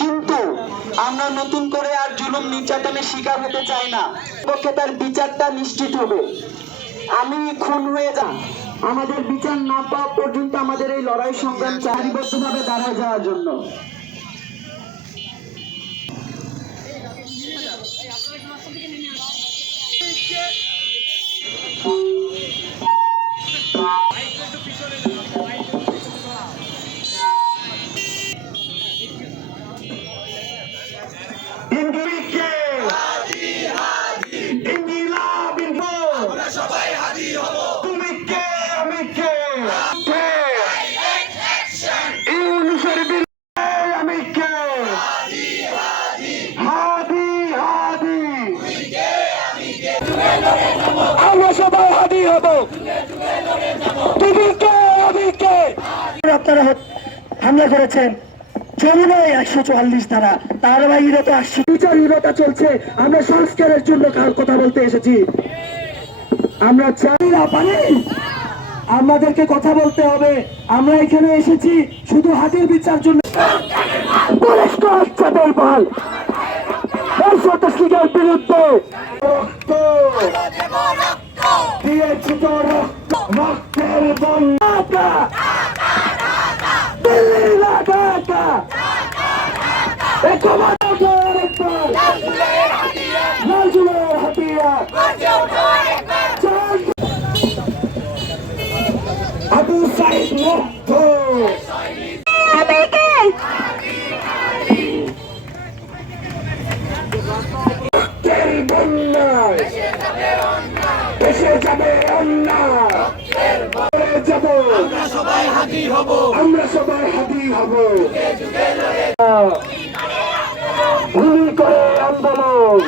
কিন্তু আমরা নতুন করে আর জুলুম নির্যাতনের শিকার হতে চাই না। পক্ষে তার বিচারটা নিশ্চিত হবে। আমি খুন হয়ে যা আমাদের বিচার না পাওয়া পর্যন্ত আমাদের এই লড়াই সংগ্রাম সারিবদ্ধভাবে দাঁড়ায় যাওয়ার জন্য। আমরা সবাই হাদি হব। তুমি কে, আমি কে? আপনারা হামলা করেছেন যমুনায় 144 ধারা, তার বাইরে তো বিচারহীনতা চলছে। আমরা সংস্কারের জন্য কথা বলতে এসেছি। আমরা চাই না পারি, আমাদেরকে কথা বলতে হবে। আমরা এখানে এসেছি শুধু হাতির বিচার জন্য। পুলিশ কনস্টেবল বল এই সন্ত্রাসীদের বিরুদ্ধে রক্ত দিয়েছি, তো রক্তের বন্যা দিল্লি না ঢাকা লালজুলের হাতিয়ার আবু সাইদ মুক্ত। বন্যায় এসে যাবে অন্যায়, যাব আমরা সবাই হাদি হব, আমরা সবাই হাদি হব। ভূমি করে আন্দোলন